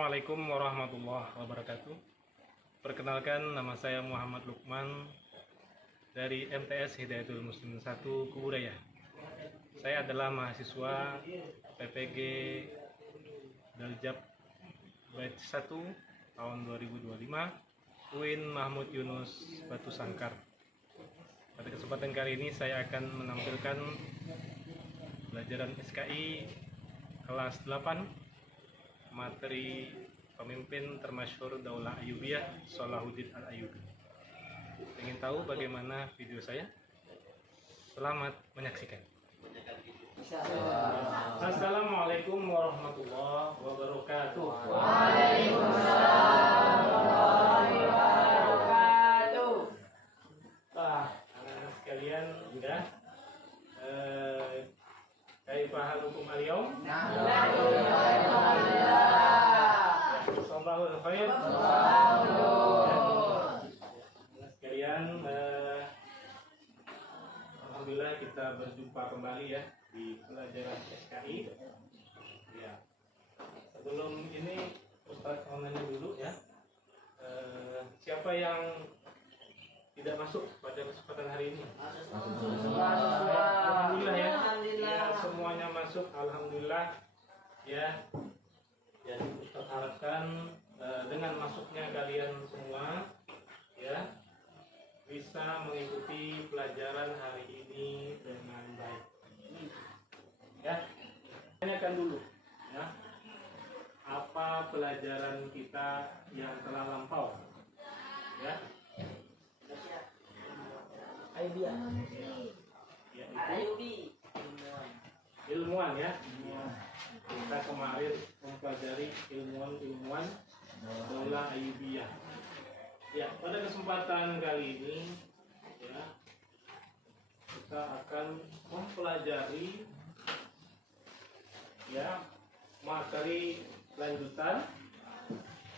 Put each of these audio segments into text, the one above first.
Assalamualaikum warahmatullahi wabarakatuh. Perkenalkan, nama saya Muhammad Lukman dari MTS Hidayatul Muslimin 1 Kubudaya. Saya adalah mahasiswa PPG Daljab Batch 1 tahun 2025 UIN Mahmud Yunus Batu Sangkar. Pada kesempatan kali ini saya akan menampilkan pelajaran SKI kelas 8 materi pemimpin termasyhur Daulah Ayyubiyah Salahuddin Al-Ayyubi. Ingin tahu bagaimana video saya? Selamat menyaksikan. Assalamualaikum warahmatullahi wabarakatuh. Waalaikumsalam warahmatullahi wabarakatuh. Anak-anak sekalian, sudah kaifa halukum al-yaum? Sallallahu khair. Sekalian, alhamdulillah kita berjumpa kembali ya di pelajaran SKI. Ya. Sebelum ini Ustadz mau nanya dulu ya. Siapa yang tidak masuk pada kesempatan hari ini? Alhamdulillah ya. Ya, semuanya masuk, alhamdulillah ya. Jadi Ustaz harapkan dengan masuknya kalian semua ya bisa mengikuti pelajaran hari ini dengan baik. Ya, tanyakan dulu ya, apa pelajaran kita yang telah lampau ya. Ayyubiyah. Ya, Ayyubi. ilmuwan ya. Kita kemarin mempelajari ilmuwan Daulah Ayyubiyah. Ya, pada kesempatan kali ini ya kita akan mempelajari ya materi lanjutan,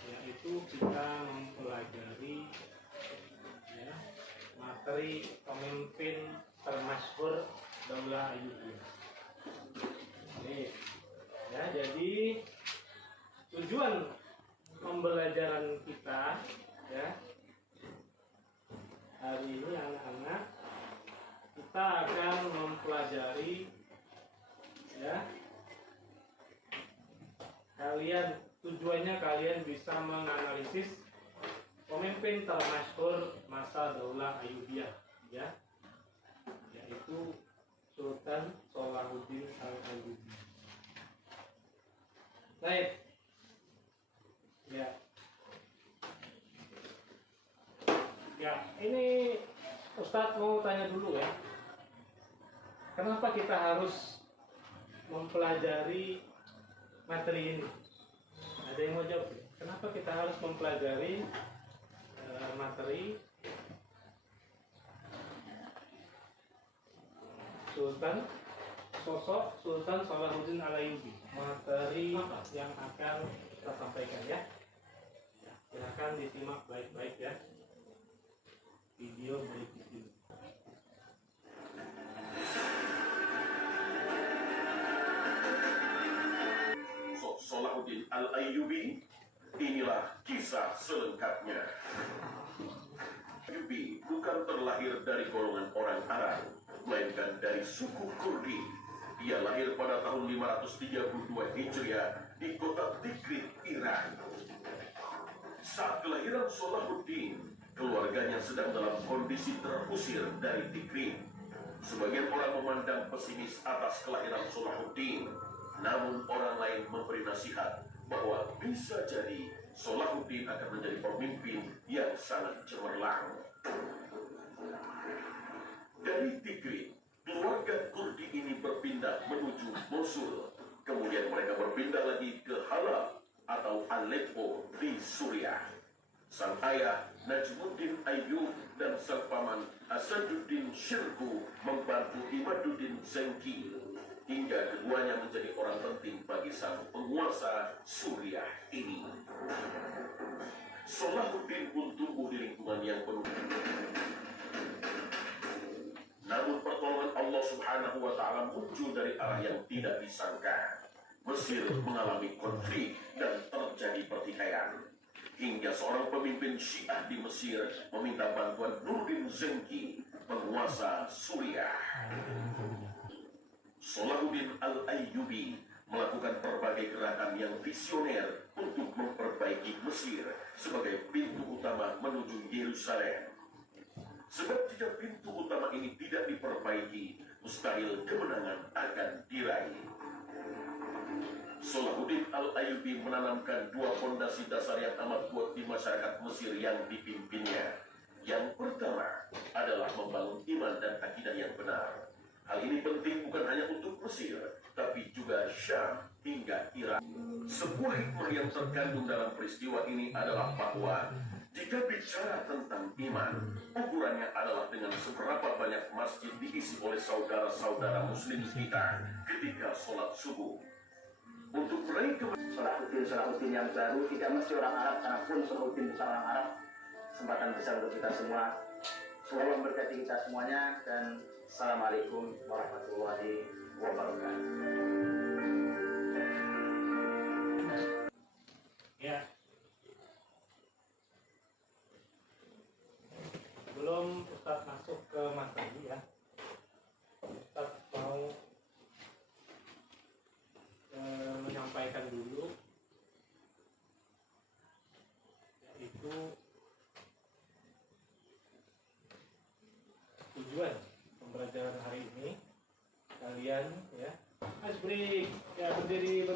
yaitu kita mempelajari ya materi pemimpin termasyhur Daulah Ayyubiyah. Ya, jadi tujuan pembelajaran kita ya hari ini anak-anak, kita akan mempelajari ya tujuannya kalian bisa menganalisis pemimpin termasyhur masa Daulah Ayyubiyah ya, yaitu Sultan Salahuddin Al-Ayyubi. Baik. Ya. Ya, ini Ustadz mau tanya dulu ya. Kenapa kita harus mempelajari materi ini? Ada yang mau jawab? Kenapa kita harus mempelajari materi sosok Sultan Salahuddin Al-Ayyubi, materi yang akan kita sampaikan ya. Silakan disimak baik-baik ya video berikut ini. Salahuddin Al-Ayyubi, inilah kisah selengkapnya. Ayyubi bukan terlahir dari golongan orang Arab, melainkan dari suku Kurdi. Ia lahir pada tahun 532 Hijriah di kota Tikrit, Iran. Saat kelahiran Salahuddin, keluarganya sedang dalam kondisi terusir dari Tikrit. Sebagian orang memandang pesimis atas kelahiran Salahuddin, namun orang lain memberi nasihat bahwa bisa jadi Salahuddin akan menjadi pemimpin yang sangat cemerlang. Dari Tikrit, keluarga Kurdi ini berpindah menuju Mosul. Kemudian mereka berpindah lagi ke Halab atau Aleppo di Suriah. Sang ayah Najmuddin Ayyub dan sang paman Asaduddin Syirku membantu Imaduddin Zenki, hingga keduanya menjadi orang penting bagi sang penguasa Suriah ini. Salahuddin pun tumbuh di lingkungan yang penuh. Namun pertolongan Allah Subhanahu wa Ta'ala muncul dari arah yang tidak disangka. Mesir mengalami konflik dan terjadi pertikaian. Hingga seorang pemimpin Syiah di Mesir meminta bantuan Nuruddin Zenki, penguasa Suriah. Salahuddin Al-Ayyubi melakukan berbagai gerakan yang visioner untuk memperbaiki Mesir sebagai pintu utama menuju Yerusalem. Sebab jika pintu utama ini tidak diperbaiki, mustahil kemenangan akan diraih. Salahuddin Al-Ayyubi menanamkan dua fondasi dasar yang amat kuat di masyarakat Mesir yang dipimpinnya. Yang pertama adalah membangun iman dan akidah yang benar. Hal ini penting bukan hanya untuk Mesir, tapi juga Syam hingga Irak. Sebuah hikmah yang terkandung dalam peristiwa ini adalah bahwa jika bicara tentang iman, ukurannya adalah dengan seberapa banyak masjid diisi oleh saudara-saudara muslim kita ketika sholat subuh. Untuk meraih Salahuddin yang baru, tidak mesti orang Arab, karena pun Salahuddin bukan orang Arab. Kesempatan besar untuk kita semua. Semoga memberkati kita semuanya, dan Assalamualaikum warahmatullahi wabarakatuh. Ya. Belum Ustadz masuk ke materi ya. Ustadz mau menyampaikan dulu, yaitu tujuan pembelajaran hari ini. Kalian ya, Mas break ya, berdiri.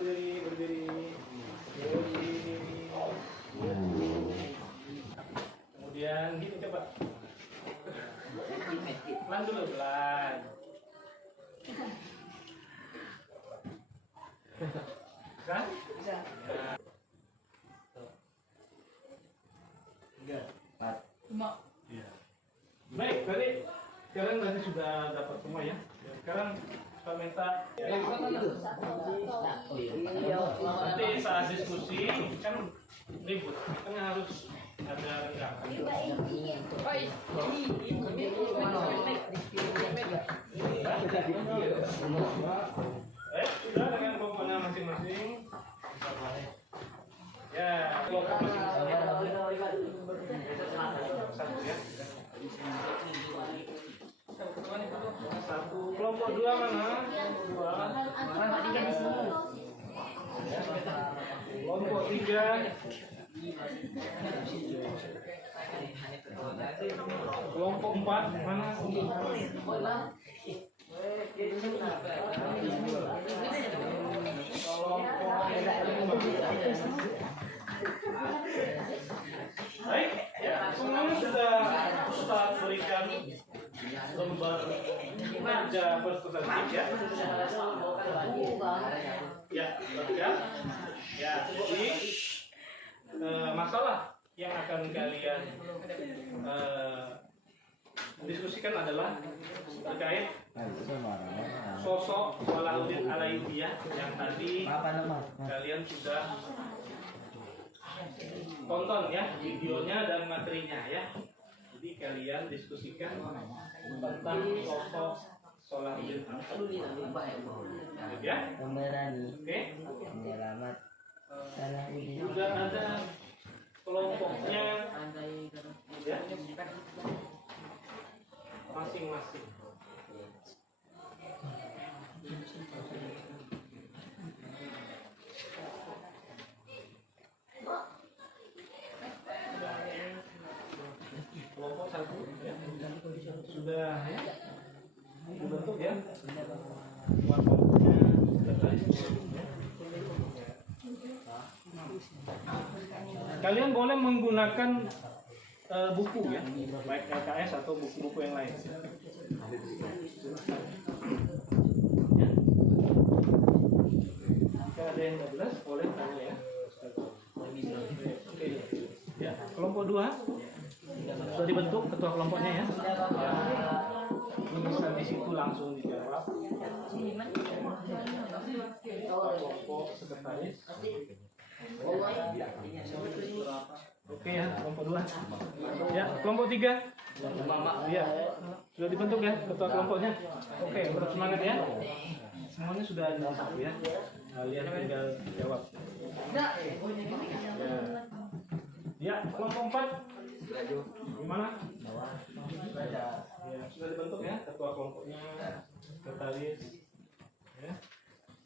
Kemudian gini, coba pelan dulu, pelan. Kan? Bisa. Ya. Cuma. Iya. Baik, tadi sekarang tadi sudah dapat semua ya. Sekarang saya minta nanti saat diskusi kan ribut, kan harus ada renggakan. Sudah dengan kelompoknya masing-masing. Ya, kelompok masing-masing. Satu ya. Satu, kelompok dua mana? Kelompok dua. Kelompok tiga. Kelompok empat mana? Baik, ya, semuanya sudah Ustaz berikan lembar kerja presentatif ya. Ya, ya, jadi masalah yang akan kalian diskusikan adalah terkait sosok Salahuddin Al-Ayyubi yang tadi kalian sudah tonton ya videonya dan materinya ya. Jadi kalian diskusikan tentang sosok Salahuddin Al-Ayyubi ya. Oke. Sudah ada kelompoknya ya, masing-masing. Kelompok satu ya, sudah ya, dibentuk ya. Kalian boleh menggunakan buku ya, baik LKS atau buku-buku yang lain. Ya. Jika ada yang 12 boleh tanya ya. Oke. Ya, kelompok 2 sudah dibentuk ketua kelompoknya ya. Bisa di situ langsung dijawab. Kelompok sekretaris. Oke ya, kelompok 2. Ya, kelompok 3. Ya, sudah dibentuk ya ketua kelompoknya. Oke, bersemangat ya. semuanya sudah ada ya. Kalian tinggal jawab. Ya. Ya, kelompok 4. Gimana? Ya, sudah dibentuk ya ketua kelompoknya, sekretaris. Ya.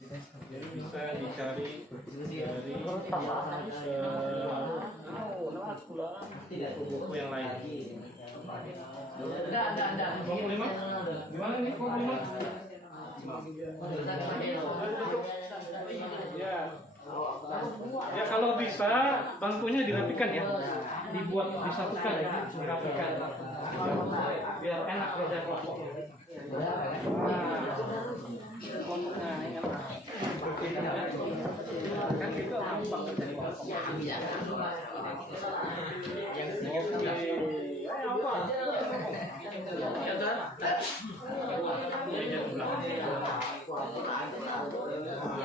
Jadi bisa dicari dari buku yang lain. Kelompok 5? Gimana nih kelompok 5? Ya. Ya kalau bisa bangkunya dirapikan ya, dibuat disatukan ya, dirapikan biar enak kerja kelompoknya. Kan itu gampang dari kelompoknya.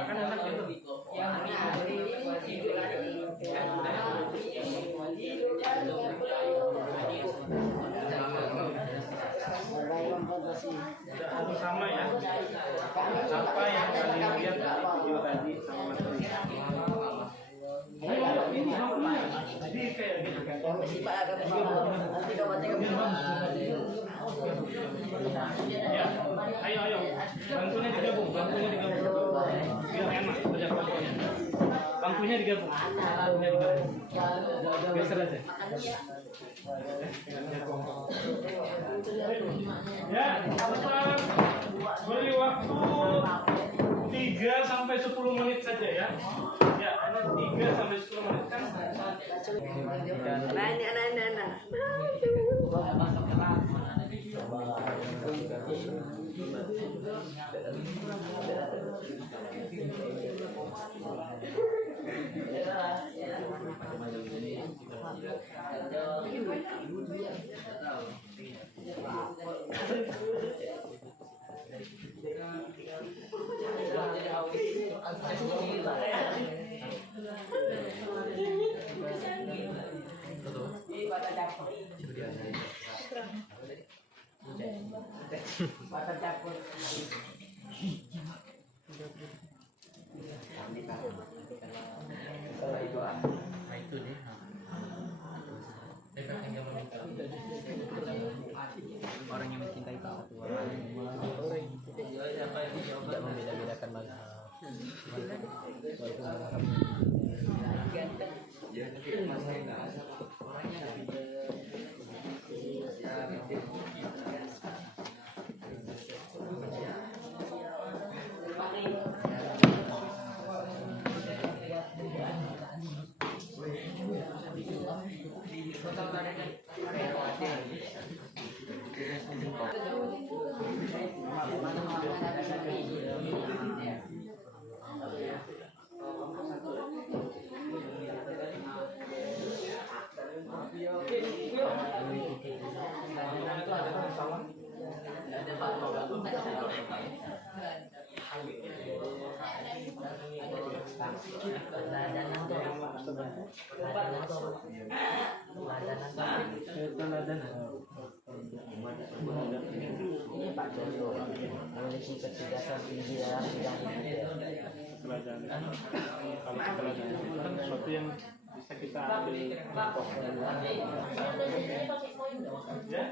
Kan enak itu. Harus sama ya. Apa yang kalian lihat dari video tadi sama materi. Ini bangkunya. Jadi kayak gitu kan. Ya, ayo. Bangkunya digabung. Biar enak kerja kelompoknya. Bangkunya digabung. Geser aja. Ya, sebentar. Beri waktu 3 sampai 10 menit saja ya. Ya, ada 3 sampai 10 menit kan. Nah. Orang yang mencintai tak satu orang tidak membeda-bedakan bangsa. Memiliki kecerdasan tinggi dalam bidang Keteladanan. Kalau keteladanan itu kan sesuatu yang bisa kita ambil contoh. Ya?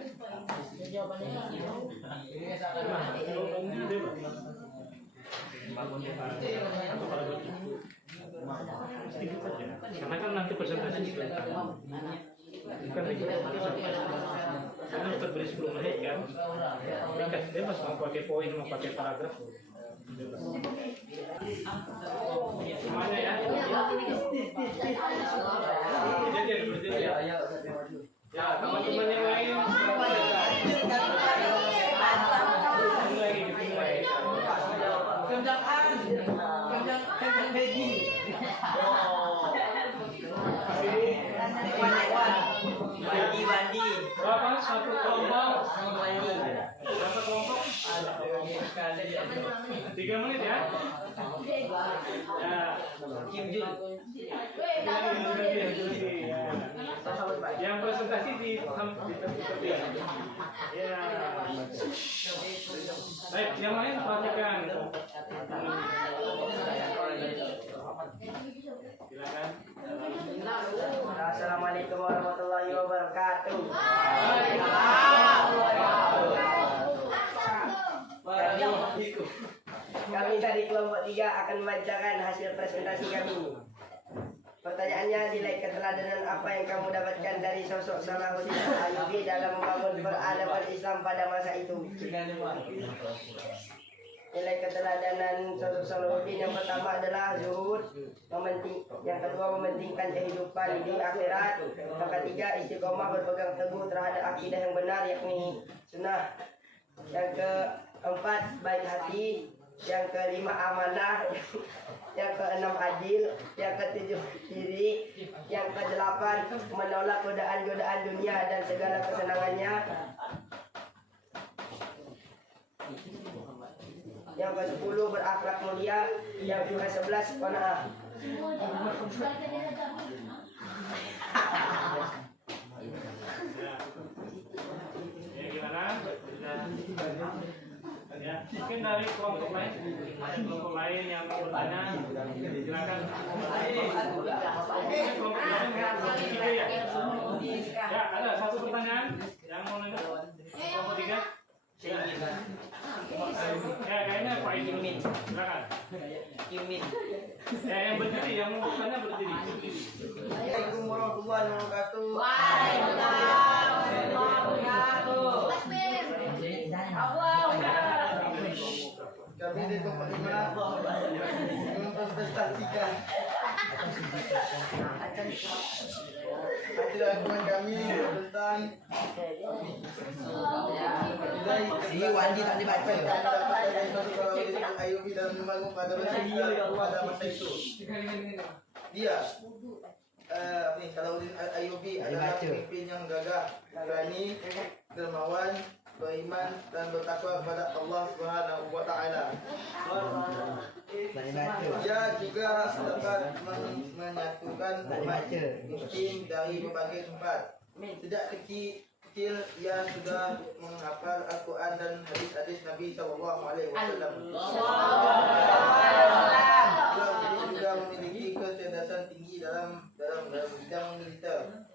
Sedikit saja. Karena kan nanti presentasi sebentar. Bukan lagi karena harus terbeli 10 menit kan. Bebas, bebas mau pakai poin, mau pakai paragraf. Bebas. Semuanya ya. Jadi ya. Ya, teman-teman yang lain. Wandi. Berapa? Satu kelompok. Satu kelompok. 3 menit ya. Ya. Kim Jun. Yang presentasi di tepi. Ya. Baik, yang lain perhatikan. Assalamualaikum warahmatullahi wabarakatuh. Kami dari kelompok 3 akan membacakan hasil presentasi kami. Pertanyaannya, nilai keteladanan apa yang kamu dapatkan dari sosok Salahuddin Al-Ayyubi dalam membangun peradaban Islam pada masa itu? Nilai keteladanan sosok Salahuddin yang pertama adalah zuhud, yang kedua mementingkan kehidupan di akhirat, yang ketiga istiqomah berpegang teguh terhadap akidah yang benar yakni sunnah, yang keempat baik hati, yang kelima amanah, yang keenam adil, yang ketujuh diri, yang kedelapan menolak godaan-godaan dunia dan segala kesenangannya, yang ke-10 berakhlak mulia, yang ke-11 qanaah. Ya, gimana? Ya, mungkin dari kelompok lain, ada kelompok lain yang mau bertanya, silakan. Oke, kelompok lain ya. Ya, ada satu pertanyaan yang mau nanya. Kelompok 3. Ya, kayaknya Pak Imin. Silakan. Ya, yang berdiri, yang mau bertanya berdiri. Assalamualaikum warahmatullahi wabarakatuh. Kami di kelompok 5 mempresentasikan hasil rangkuman kami tentang Wandi tak dibaca. Ayyubi dalam membangun peradaban Islam pada masa itu. Dia Salahuddin Al-Ayyubi adalah pemimpin yang gagah, berani, dermawan, beriman dan bertakwa kepada Allah Subhanahu wa taala. Dia juga dapat menyatukan umat muslim dari berbagai tempat. Sejak kecil ia sudah menghafal Al-Quran dan hadis-hadis Nabi Sallallahu Alaihi Wasallam. Dia juga memiliki kecerdasan tinggi dalam bidang militer.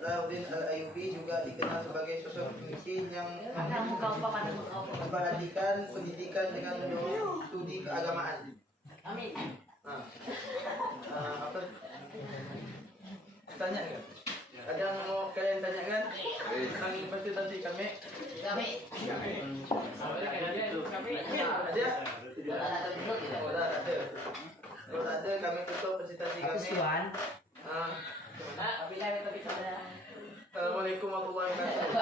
Salahuddin Al-Ayyubi juga dikenal sebagai sosok pemimpin yang memperhatikan pendidikan dengan mendorong studi keagamaan. Amin. Apa? Tanya nggak? Ada yang mau kalian tanyakan tentang presentasi kami? Ada? Kalau ada, kami tutup presentasi kami. Assalamualaikum warahmatullahi wabarakatuh.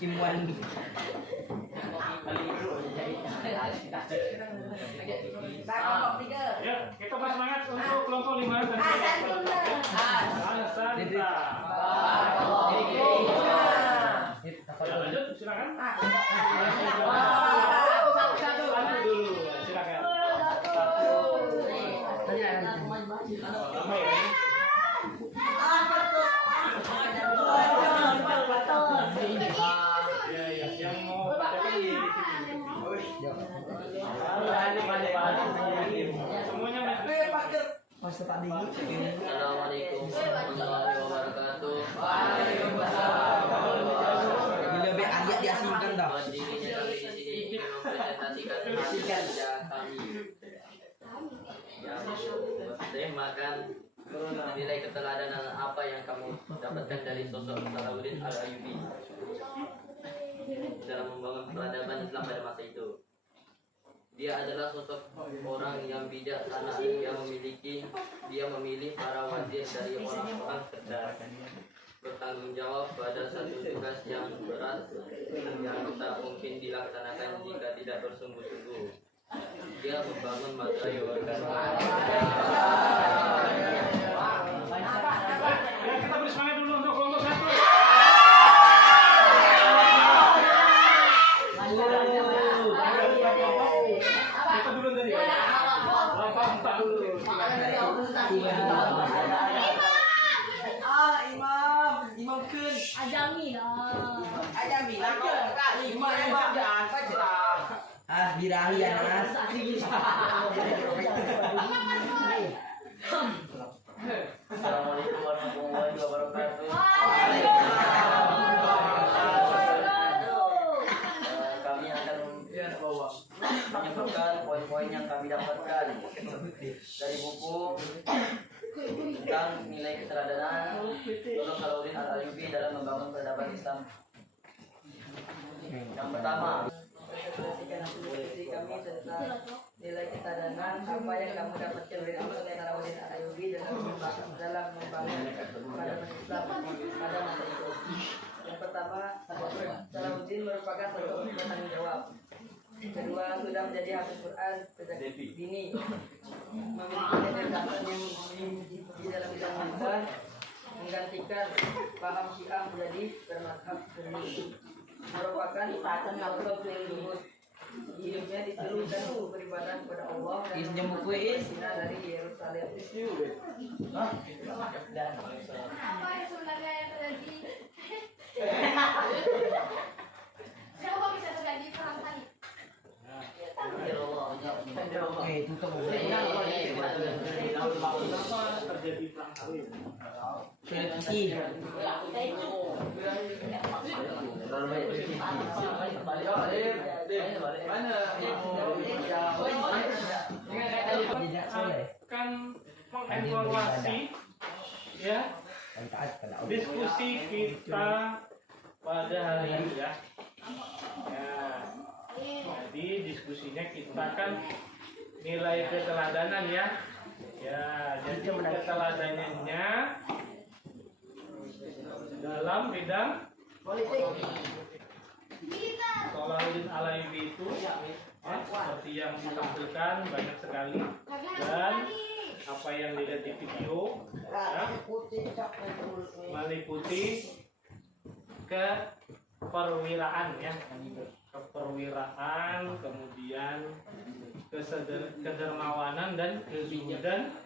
Kimwan. Ya, kita pas semangat untuk kelompok 5 dan Santa. Ya, lanjut, silakan. Satu dulu, silakan. Ramai ya. Ya, yang mau bacakan di semuanya Assalamualaikum warahmatullahi wabarakatuh. Lebih ayat diasingkan dah. Berdirinya kami di sini mempresentasikan hasil kerja kami yang temakan nilai keteladanan apa yang kamu dapatkan dari sosok Salahuddin Al-Ayyubi dalam membangun peradaban Islam pada masa itu. Dia adalah sosok orang yang bijaksana dia memilih para wazir dari orang-orang cerdas, bertanggung jawab pada satu tugas yang berat yang tak mungkin dilaksanakan jika tidak bersungguh-sungguh. Dia membangun madrasah Ya, kita beri semangat dulu untuk kelompok 1. Kita dulu tadi. Kelompok 4 dulu. Imam kun. Ajami lah. Ajami lah. Imam jangan saja lah. Birahi Anas. Assalamualaikum warahmatullahi wabarakatuh. Kami akan menyebutkan poin-poin yang kami dapatkan dari buku tentang nilai keteladanan Dr. Salahuddin Al-Ayyubi dalam membangun peradaban Islam. Yang pertama, diskusi kami tentang nilai keteladanan apa yang kamu dapatkan dari Dr. Salahuddin Al-Ayyubi dalam membangun peradaban Islam pada masa itu. Yang pertama, Salahuddin merupakan sosok bertanggung jawab. Kedua, sudah menjadi hafiz Quran sejak dini, memiliki kecerdasan yang di dalam bidang mazhab, menggantikan paham Syiah menjadi bermazhab Sunni, merupakan sosok yang zuhud. Hidupnya disuruh dan beribadah kepada Allah dan Palestina dari Yerusalem. Dan Apa yang sebenarnya yang terjadi? Siapa bisa terjadi perang salib? tutup. Kenapa terjadi perang salib? Kan mengevaluasi ya diskusi kita pada hari ini ya. Jadi diskusinya kita kan nilai keteladanan ya. Ya, jadi keteladanannya dalam bidang politik. Salahuddin Al-Ayyubi itu seperti yang ditampilkan banyak sekali dan apa yang dilihat di video ya, meliputi keperwiraan ya, keperwiraan, kemudian kedermawanan dan kezuhudan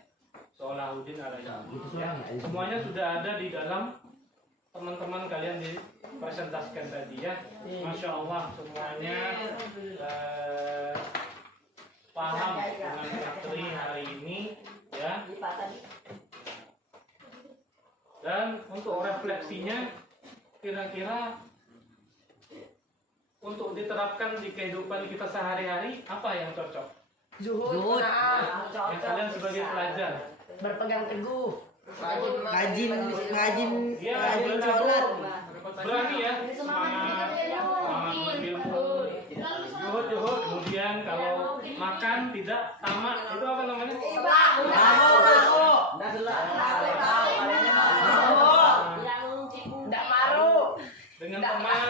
Salahuddin Al-Ayyubi ya. Semuanya sudah ada di dalam teman-teman kalian dipresentasikan tadi ya. Masya Allah semuanya paham dengan materi hari ini ya. Dan untuk refleksinya kira-kira untuk diterapkan di kehidupan kita sehari-hari apa yang cocok? Zuhud. Yang kalian sebagai pelajar Berpegang teguh. Rajin sholat. Berani ya, semangat berilmu, juhud. Kemudian kalau makan tidak tamak, itu apa namanya? Tidak maru. Dengan teman.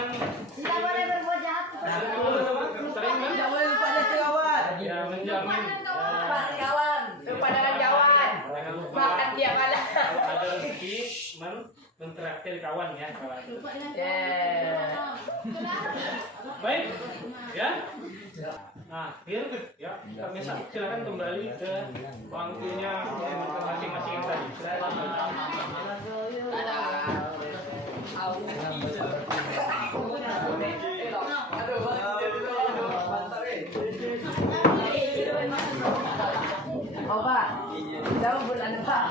Tidak boleh berbuat jahat Sering kan? Ya menjamin. Kepandangan kawan. Jangan lupa Makan dia kalah. kalau ada rezeki mentraktir kawan ya kawan. Baik, ya. Nah, ya, kami silakan kembali ke bangkunya masing-masing yang tadi. Oh Pak, jauh bulan Pak.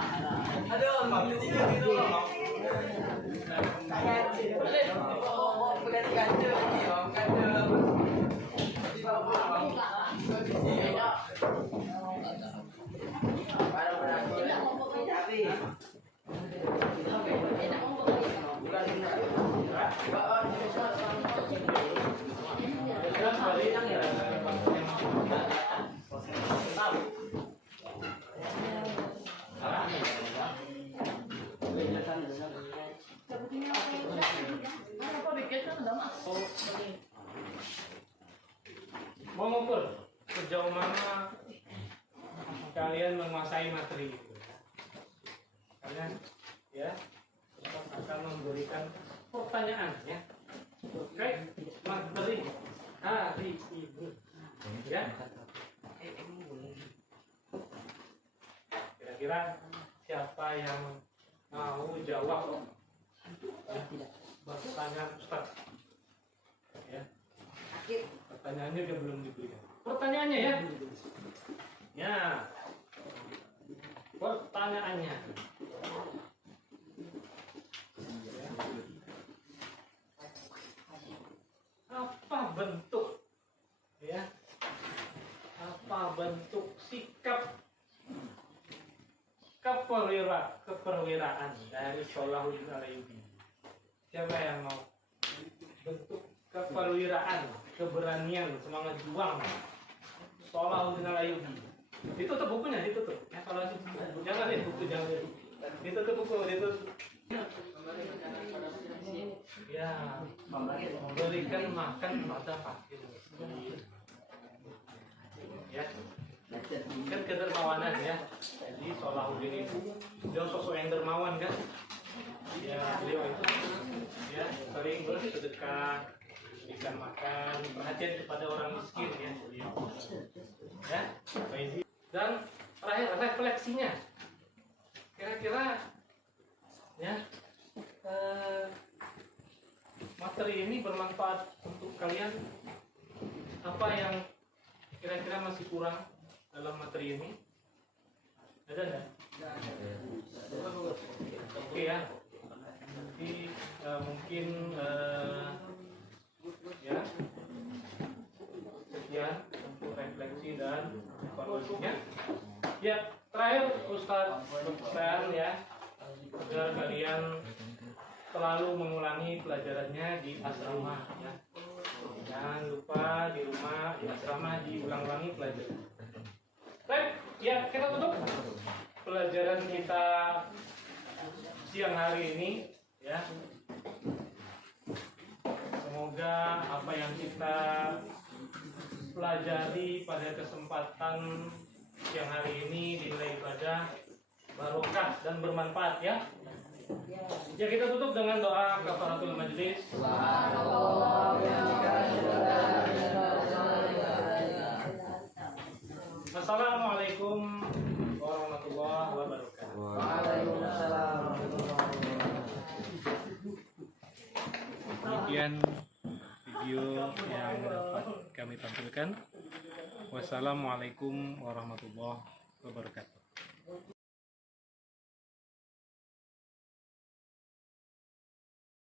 Mau ngukur sejauh mana kalian menguasai materi itu. Kalian ya akan memberikan pertanyaan ya terkait materi hari ini ya. Kira-kira siapa yang mau jawab pertanyaan Ustaz ya. Pertanyaannya juga belum diberikan. Pertanyaannya ya. Ya. pertanyaannya. Apa bentuk ya? Apa bentuk sikap keperwiraan dari Salahuddin Al-Ayyubi? Siapa yang mau? Bentuk keperwiraan, keberanian, semangat juang Salahuddin Al-Ayyubi. Ditutup bukunya, ditutup. Ya, kalau jangan lihat buku, jangan lihat. Ditutup buku, ditutup. Ya, memberikan makan pada fakir. Ya, kan kedermawanan ya. Jadi Salahuddin itu dia sosok yang dermawan kan. Ya, beliau itu ya sering bersedekah, berikan makan, perhatian kepada orang miskin ya beliau. Ya, dan terakhir refleksinya. Kira-kira ya materi ini bermanfaat untuk kalian. Apa yang kira-kira masih kurang dalam materi ini? Ada nggak? Oke ya. Nanti mungkin ya sekian untuk refleksi dan evaluasinya. Ya, terakhir Ustadz berpesan ya agar kalian selalu mengulangi pelajarannya di asrama ya. Jangan lupa di rumah, di asrama diulang-ulangi pelajaran. Baik, ya kita tutup pelajaran kita siang hari ini ya. Semoga apa yang kita pelajari pada kesempatan siang hari ini dinilai ibadah barokah dan bermanfaat ya. Ya, kita tutup dengan doa kafaratul majlis. Assalamualaikum warahmatullahi wabarakatuh. Waalaikumsalam. Demikian video yang dapat kami tampilkan. Wassalamualaikum warahmatullahi wabarakatuh.